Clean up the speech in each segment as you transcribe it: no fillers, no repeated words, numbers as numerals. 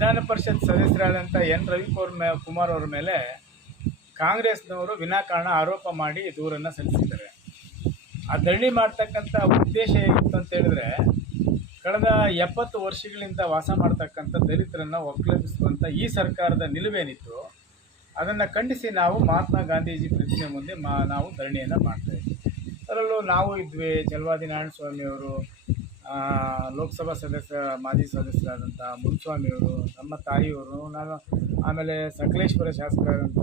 ವಿಧಾನ ಪರಿಷತ್ ಸದಸ್ಯರಾದಂಥ ಎನ್ ರವಿಕುಮಾರ್ ಅವರ ಮೇಲೆ ಕಾಂಗ್ರೆಸ್ನವರು ವಿನಾಕಾರಣ ಆರೋಪ ಮಾಡಿ ದೂರನ್ನು ಸಲ್ಲಿಸಿದ್ದಾರೆ. ಆ ಧರಣಿ ಮಾಡ್ತಕ್ಕಂಥ ಉದ್ದೇಶ ಏನಿತ್ತು ಅಂತ ಹೇಳಿದ್ರೆ, ಕಳೆದ 70 ವರ್ಷಗಳಿಂದ ವಾಸ ಮಾಡ್ತಕ್ಕಂಥ ದಲಿತರನ್ನು ಒಕ್ಕಲೆಬ್ಬಿಸುವಂಥ ಈ ಸರ್ಕಾರದ ನಿಲುವೇನಿತ್ತು ಅದನ್ನು ಖಂಡಿಸಿ ನಾವು ಮಹಾತ್ಮ ಗಾಂಧೀಜಿ ಪ್ರತಿಮೆ ಮುಂದೆ ನಾವು ಧರಣಿಯನ್ನು ಮಾಡ್ತಾಯಿದ್ವಿ. ಅದರಲ್ಲೂ ನಾವು ಇದ್ವಿ, ಚಲವಾದಿ ನಾರಾಯಣಸ್ವಾಮಿಯವರು, ಲೋಕಸಭಾ ಮಾಜಿ ಸದಸ್ಯರಾದಂಥ ಮುನ್ಸ್ವಾಮಿಯವರು, ನಮ್ಮ ತಾಯಿಯವರು, ನಾನು ಆಮೇಲೆ ಸಕಲೇಶ್ವರ ಶಾಸಕರಾದಂಥ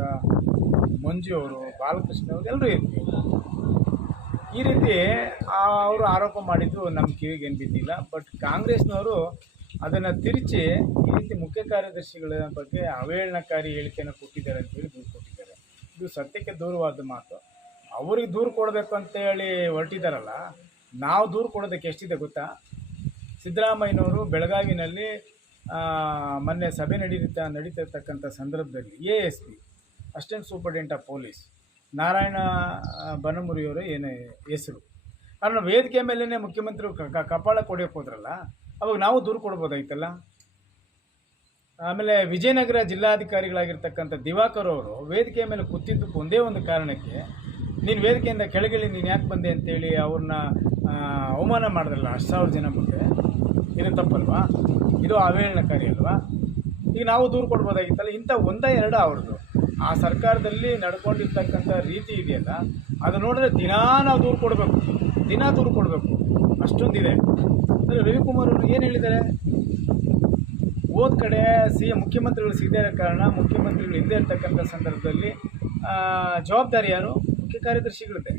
ಮಂಜು ಅವರು, ಬಾಲಕೃಷ್ಣ ಅವರು ಎಲ್ಲರೂ ಇದ್ವಿ. ಈ ರೀತಿ ಅವರು ಆರೋಪ ಮಾಡಿದ್ದು ನಮ್ಮ ಕಿವಿಗೇನು ಬಿದ್ದಿಲ್ಲ. ಬಟ್ ಕಾಂಗ್ರೆಸ್ನವರು ಅದನ್ನು ತಿರುಚಿ ಈ ರೀತಿ ಮುಖ್ಯ ಕಾರ್ಯದರ್ಶಿಗಳ ಬಗ್ಗೆ ಅವಹೇಳನಕಾರಿ ಹೇಳಿಕೆಯನ್ನು ಕೊಟ್ಟಿದ್ದಾರೆ ಅಂತೇಳಿ ದೂರು ಕೊಟ್ಟಿದ್ದಾರೆ. ಇದು ಸತ್ಯಕ್ಕೆ ದೂರವಾದ ಮಾತು. ಅವ್ರಿಗೆ ದೂರು ಕೊಡಬೇಕು ಅಂತೇಳಿ ಹೊರಟಿದ್ದಾರಲ್ಲ, ನಾವು ದೂರು ಕೊಡೋದಕ್ಕೆ ಎಷ್ಟಿದೆ ಗೊತ್ತಾ? ಸಿದ್ದರಾಮಯ್ಯನವರು ಬೆಳಗಾವಿನಲ್ಲಿ ಮೊನ್ನೆ ಸಭೆ ನಡೀತಿರ್ತಕ್ಕಂಥ ಸಂದರ್ಭದಲ್ಲಿ ASP assistant superintendent of police Narayana ಬನಮುರಿಯವರು ಏನು ಹೆಸರು, ಕಾರಣ ವೇದಿಕೆ ಮೇಲೇ ಮುಖ್ಯಮಂತ್ರಿ ಕಪಾಳ ಕೊಡೋಕೆ ಹೋದ್ರಲ್ಲ, ಅವಾಗ ನಾವು ದೂರು ಕೊಡ್ಬೋದಾಯ್ತಲ್ಲ. ಆಮೇಲೆ ವಿಜಯನಗರ ಜಿಲ್ಲಾಧಿಕಾರಿಗಳಾಗಿರ್ತಕ್ಕಂಥ ದಿವಾಕರ್ ಅವರು ವೇದಿಕೆ ಮೇಲೆ ಕೂತಿದ್ದಕ್ಕೆ ಒಂದೇ ಒಂದು ಕಾರಣಕ್ಕೆ, ನೀನು ವೇದಿಕೆಯಿಂದ ಕೆಳಗಿಳಿ, ನೀನು ಯಾಕೆ ಬಂದೆ ಅಂತೇಳಿ ಅವ್ರನ್ನ ಅವಮಾನ ಮಾಡಿದ್ರಲ್ಲ 10,000 ಜನ ಮುಂದೆ. ಇದು ತಪ್ಪಲ್ವಾ? ಇದು ಅವಹೇಳನಕಾರಿ ಅಲ್ವಾ? ಈಗ ನಾವು ದೂರು ಕೊಡ್ಬೋದಾಗಿತ್ತಲ್ಲ. ಇಂಥ ಒಂದೇ ಎರಡು ಅವ್ರದ್ದು ಆ ಸರ್ಕಾರದಲ್ಲಿ ನಡ್ಕೊಂಡಿರ್ತಕ್ಕಂಥ ರೀತಿ ಇದೆಯಲ್ಲ, ಅದು ನೋಡಿದ್ರೆ ನಾವು ದೂರು ಕೊಡಬೇಕು, ದೂರು ಕೊಡಬೇಕು, ಅಷ್ಟೊಂದಿದೆ. ಅಂದರೆ ರವಿಕುಮಾರ್ ಅವರು ಏನು ಹೇಳಿದ್ದಾರೆ? ಹೋದ ಕಡೆ ಮುಖ್ಯಮಂತ್ರಿಗಳು ಸಿಗದೇ ಇರೋ ಕಾರಣ ಮುಖ್ಯಮಂತ್ರಿಗಳು ಇಲ್ಲದೇ ಇರ್ತಕ್ಕಂಥ ಸಂದರ್ಭದಲ್ಲಿ ಜವಾಬ್ದಾರಿ ಯಾರು? ಮುಖ್ಯ ಕಾರ್ಯದರ್ಶಿಗಳಿದೆ.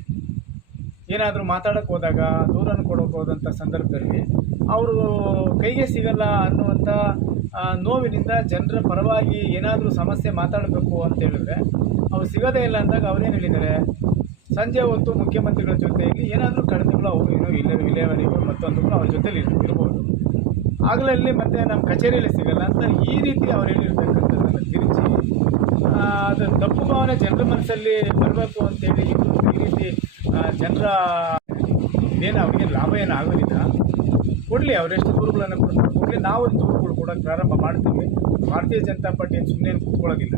ಏನಾದರೂ ಮಾತಾಡೋಕ್ಕೆ ಹೋದಾಗ, ದೂರನ್ನು ಕೊಡೋಕೆ ಹೋದಂಥ ಸಂದರ್ಭದಲ್ಲಿ ಅವರು ಕೈಗೆ ಸಿಗಲ್ಲ ಅನ್ನುವಂಥ ನೋವಿನಿಂದ ಜನರ ಪರವಾಗಿ ಏನಾದರೂ ಸಮಸ್ಯೆ ಮಾತಾಡಬೇಕು ಅಂತ ಹೇಳಿದ್ರೆ ಅವ್ರು ಸಿಗೋದೇ ಇಲ್ಲ ಅಂದಾಗ ಅವ್ರೇನು ಹೇಳಿದ್ದಾರೆ? ಸಂಜೆ ಹೊತ್ತು ಮುಖ್ಯಮಂತ್ರಿಗಳ ಜೊತೆಯಲ್ಲಿ ಏನಾದರೂ ಕಡಿಮೆಗಳು ಅವು ಏನೋ ಇಲ್ಲಿವರೆಗೂ ಮತ್ತೊಂದು ಅವ್ರ ಜೊತೆಲಿ ಇರ್ಬೋದು, ಆಗಲಲ್ಲಿ ಮತ್ತೆ ನಮ್ಮ ಕಚೇರಿಯಲ್ಲಿ ಸಿಗಲ್ಲ ಅಂತ ಈ ರೀತಿ ಅವ್ರು ಹೇಳಿರ್ತಕ್ಕಂಥದ್ದನ್ನು ತಿರುಚಿ ಅದು ತಪ್ಪು ಭಾವನೆ ಜನರ ಮನಸ್ಸಲ್ಲಿ ಬರಬೇಕು ಅಂತೇಳಿ ಈ ರೀತಿ ಜನರ ಇದೇನು ಅವ್ರಿಗೆ ಲಾಭ ಏನು ಆಗೋದಿಲ್ಲ. ಕೊಡಲಿ, ಅವರೆಷ್ಟು ದೂರುಗಳನ್ನು ಕೊಡಲಿ, ನಾವು ದೂರುಗಳು ಕೊಡೋಕ್ಕೆ ಪ್ರಾರಂಭ ಮಾಡ್ತೀವಿ. ಭಾರತೀಯ ಜನತಾ ಪಾರ್ಟಿ ಸುಮ್ಮನೆ ಕೂತ್ಕೊಳ್ಳೋದಿಲ್ಲ.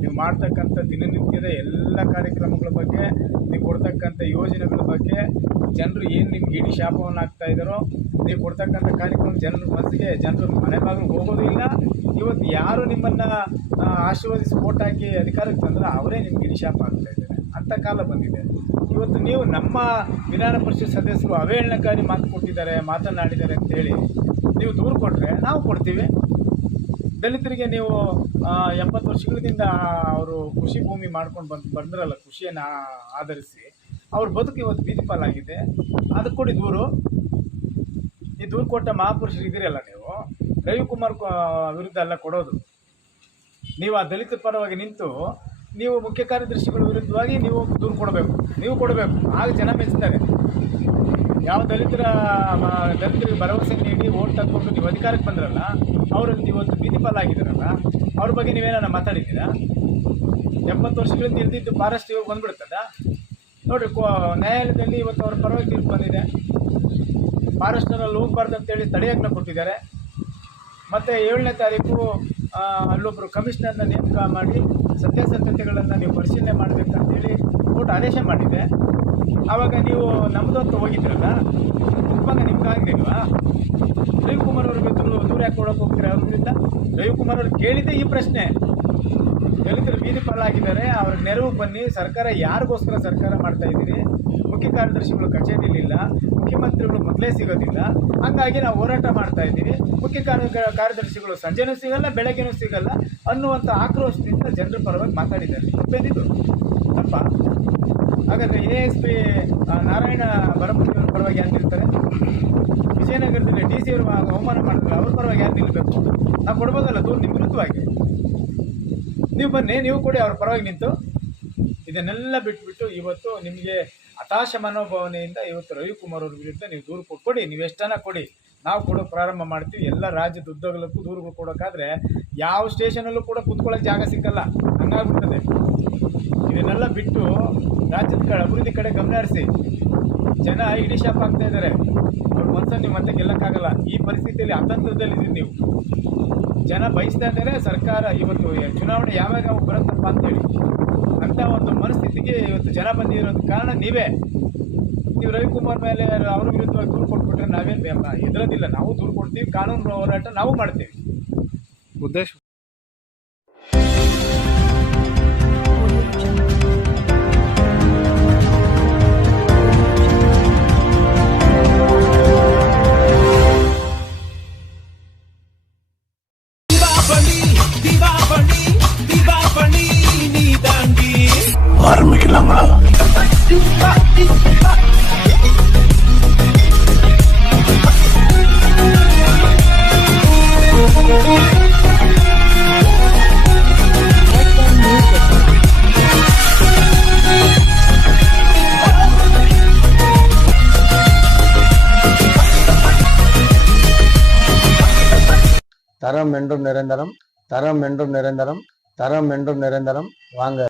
ನೀವು ಮಾಡ್ತಕ್ಕಂಥ ದಿನನಿತ್ಯದ ಎಲ್ಲ ಕಾರ್ಯಕ್ರಮಗಳ ಬಗ್ಗೆ, ನೀವು ಕೊಡ್ತಕ್ಕಂಥ ಯೋಜನೆಗಳ ಬಗ್ಗೆ, ಜನರು ಏನು ನಿಮ್ಗೆ ಇಡೀ ಶಾಪವನ್ನು ಹಾಕ್ತಾ ಇದ್ದಾರೋ, ನೀವು ಕೊಡ್ತಕ್ಕಂಥ ಕಾರ್ಯಕ್ರಮ ಜನರ ಮನಸ್ಸಿಗೆ, ಜನರು ಮನೆ ಬಾಗಿಲು ಹೋಗೋದು ಇಲ್ಲ. ಇವತ್ತು ಯಾರು ನಿಮ್ಮನ್ನು ಆಶೀರ್ವದಿಸಿ ಓಟ್ ಹಾಕಿ ಅಧಿಕಾರಕ್ಕೆ ತಂದ್ರೆ ಅವರೇ ನಿಮ್ಗೆ ಇಡೀ ಶಾಪ ಆಗ್ತಾ ಇದ್ದಾರೆ. ಅಂಥ ಕಾಲ ಬಂದಿದೆ. ಇವತ್ತು ನೀವು ನಮ್ಮ ವಿಧಾನ ಪರಿಷತ್ ಸದಸ್ಯರು ಅವಹೇಳನಕಾರಿ ಮಾತನಾಡಿದ್ದಾರೆ ಅಂತೇಳಿ ನೀವು ದೂರು ಕೊಟ್ಟರೆ ನಾವು ಕೊಡ್ತೀವಿ. ದಲಿತರಿಗೆ ನೀವು 70 ವರ್ಷಗಳಿಂದ ಅವರು ಕೃಷಿ ಭೂಮಿ ಮಾಡ್ಕೊಂಡು ಬಂದ್ರಲ್ಲ, ಕೃಷಿಯನ್ನು ಆಧರಿಸಿ ಅವ್ರ ಬದುಕು ಇವತ್ತು ಬೀದಿ ಪಾಲಾಗಿದೆ. ಅದಕ್ಕೆ ಕೊಡಿ ದೂರು. ಈ ದೂರು ಕೊಟ್ಟ ಮಹಾಪುರುಷರು ಇದ್ದೀರಲ್ಲ, ನೀವು ರವಿಕುಮಾರ್ ವಿರುದ್ಧ ಎಲ್ಲ ಕೊಡೋದು. ನೀವು ಆ ದಲಿತರ ಪರವಾಗಿ ನಿಂತು ನೀವು ಮುಖ್ಯ ಕಾರ್ಯದರ್ಶಿಗಳ ವಿರುದ್ಧವಾಗಿ ನೀವು ದೂರು ಕೊಡಬೇಕು. ಆಗ ಜನ ಮೆಚ್ಚಿದ್ದಾರೆ. ಯಾವ ದಲಿತರಿಗೆ ಭರವಸೆ ನೀಡಿ ಓಟ್ ತಗೊಂಡು ನೀವು ಅಧಿಕಾರಕ್ಕೆ ಬಂದ್ರಲ್ಲ, ಅವರಲ್ಲಿ ಇವತ್ತು ಬೀದಿ ಪಾಲಾಗಿದ್ದಾರಲ್ಲ, ಅವ್ರ ಬಗ್ಗೆ ನೀವೇನಾರ ಮಾತಾಡಿದ್ದೀರಾ? 70 ವರ್ಷಗಳಿಂದ ಇಲ್ದಿದ್ದು ಫಾರೆಸ್ಟ್ ಇವಾಗ ಬಂದ್ಬಿಡ್ತದ ನೋಡಿರಿ. ನ್ಯಾಯಾಲಯದಲ್ಲಿ ಇವತ್ತು ಅವ್ರ ಪರವಾಗಿ ತೀರ್ಪು ಬಂದಿದೆ. ಫಾರೆಸ್ಟ್ನಲ್ಲಿ ಹೋಗಬಾರ್ದು ಅಂತೇಳಿ ತಡೆಯಾಜ್ಞೆ ಕೊಟ್ಟಿದ್ದಾರೆ. ಮತ್ತು 7ನೇ ತಾರೀಕು ಅಲ್ಲೊಬ್ಬರು ಕಮಿಷನರ್ನ ನೇಮಕ ಮಾಡಿ ಸತ್ಯಾಸತ್ಯತೆಗಳನ್ನು ನೀವು ಪರಿಶೀಲನೆ ಮಾಡಬೇಕಂತೇಳಿ ಕೋರ್ಟ್ ಆದೇಶ ಮಾಡಿದೆ. ಆವಾಗ ನೀವು ನಮ್ಮದು ಅಂತ ಹೋಗಿದ್ರಲ್ಲ, ಇವಾಗ ನಿಮ್ಗೆ ಆಗಿಲ್ವಾ? ರವಿಕುಮಾರ್ ಅವ್ರಿಗೆ ದೂರ ಯಾಕೆ ಕೊಡೋಕೆ ಹೋಗ್ತೀರಾ ಅವ್ರ ವಿರುದ್ಧ? ರವಿಕುಮಾರ್ ಅವ್ರು ಕೇಳಿದ್ದೆ ಈ ಪ್ರಶ್ನೆ. ದಲಿತರು ಬೀದಿ ಪಾಲಾಗಿದ್ದಾರೆ, ಅವ್ರಿಗೆ ನೆರವು ಬನ್ನಿ. ಸರ್ಕಾರ ಯಾರಿಗೋಸ್ಕರ ಸರ್ಕಾರ ಮಾಡ್ತಾ ಇದ್ದೀರಿ? ಮುಖ್ಯ ಕಾರ್ಯದರ್ಶಿಗಳು ಕಚೇರಿಲಿಲ್ಲ, ಮುಖ್ಯಮಂತ್ರಿಗಳು ಮೊದಲೇ ಸಿಗೋದಿಲ್ಲ, ಹಾಗಾಗಿ ನಾವು ಹೋರಾಟ ಮಾಡ್ತಾ ಇದ್ದೀವಿ. ಮುಖ್ಯ ಕಾರ್ಯದರ್ಶಿಗಳು ಸಂಜೆನೂ ಸಿಗಲ್ಲ, ಬೆಳಗ್ಗೆನೂ ಸಿಗಲ್ಲ ಅನ್ನುವಂಥ ಆಕ್ರೋಶದಿಂದ ಜನರ ಪರವಾಗಿ ಮಾತಾಡಿದ್ದಾರೆ. ತಪ್ಪೇನಿದು? ತಪ್ಪ? ಹಾಗಾದರೆ ASP ನಾರಾಯಣ ಬನಮುರಿಯವ್ರ ಪರವಾಗಿ ಯಾರು ನಿಲ್ತಾರೆ? ವಿಜಯನಗರದಲ್ಲಿ DC ಅವರು ಅವಮಾನ ಮಾಡಿದ್ರೆ ಅವ್ರ ಪರವಾಗಿ ಯಾರು ನಿಲ್ಲಬೇಕು? ನಾವು ಕೊಡ್ಬೋದಲ್ಲ ದೂರು ನಿಮ್ಮ ವಿರುದ್ಧವಾಗಿ. ನೀವು ಬನ್ನಿ, ನೀವು ಕೊಡಿ ಅವ್ರ ಪರವಾಗಿ ನಿಂತು. ಇದನ್ನೆಲ್ಲ ಬಿಟ್ಬಿಟ್ಟು ಇವತ್ತು ನಿಮಗೆ ಹತಾಶ ಮನೋಭಾವನೆಯಿಂದ ಇವತ್ತು ರವಿಕುಮಾರ್ ಅವ್ರ ವಿರುದ್ಧ ನೀವು ದೂರು ಕೊಡಿ. ನೀವು ಎಷ್ಟನ್ನ ಕೊಡಿ, ನಾವು ಕೊಡೋಕೆ ಪ್ರಾರಂಭ ಮಾಡ್ತೀವಿ. ಎಲ್ಲ ರಾಜ್ಯದ ಉದ್ದಗಲಕ್ಕೂ ದೂರುಗಳು ಕೊಡೋಕ್ಕಾದ್ರೆ ಯಾವ ಸ್ಟೇಷನಲ್ಲೂ ಕೂಡ ಕೂತ್ಕೊಳ್ಳೋಕೆ ಜಾಗ ಸಿಕ್ಕಲ್ಲ, ಹಂಗಾಗ್ಬಿಡ್ತದೆ. ಇದನ್ನೆಲ್ಲ ಬಿಟ್ಟು ರಾಜ್ಯದ ಅಭಿವೃದ್ಧಿ ಕಡೆ ಗಮನ ಹರಿಸಿ. ಜನ ಇಡೀ ಶಾಪ್ ಆಗ್ತಾ ಇದ್ದಾರೆ. ಅವ್ರ ಮನಸ್ಸನ್ನು ನೀವು ಮತ್ತೆ ಗೆಲ್ಲಕ್ಕಾಗಲ್ಲ. ಈ ಪರಿಸ್ಥಿತಿಯಲ್ಲಿ ಅತಂತ್ರದಲ್ಲಿದ್ದೀರಿ ನೀವು. ಜನ ಬಯಸ್ತಾ ಇದ್ದಾರೆ. ಸರ್ಕಾರ ಇವತ್ತು ಚುನಾವಣೆ ಯಾವಾಗ ಬರುತ್ತಪ್ಪ ಅಂತೇಳಿ ಅಂತ ಒಂದು ಮನಸ್ಥಿತಿಗೆ ಇವತ್ತು ಜನ ಬಂದಿರೋದ್ ಕಾರಣ ನೀವೇ. ನೀವು ರವಿಕುಮಾರ್ ಮೇಲೆ ಅವ್ರ ವಿರುದ್ಧವಾಗಿ ದೂರು ಕೊಟ್ಬಿಟ್ರೆ ನಾವೇನು ಎದುರೋದಿಲ್ಲ, ನಾವು ದೂರು ಕೊಡ್ತೀವಿ, ಕಾನೂನು ಹೋರಾಟ ನಾವು ಮಾಡ್ತೀವಿ. ಉದ್ದೇಶ ஆரம்பிக்கலாங்களா? தரம் என்றும் நிரந்தரம், தரம் என்றும் நிரந்தரம், தரம் என்றும் நிரந்தரம். வாங்க.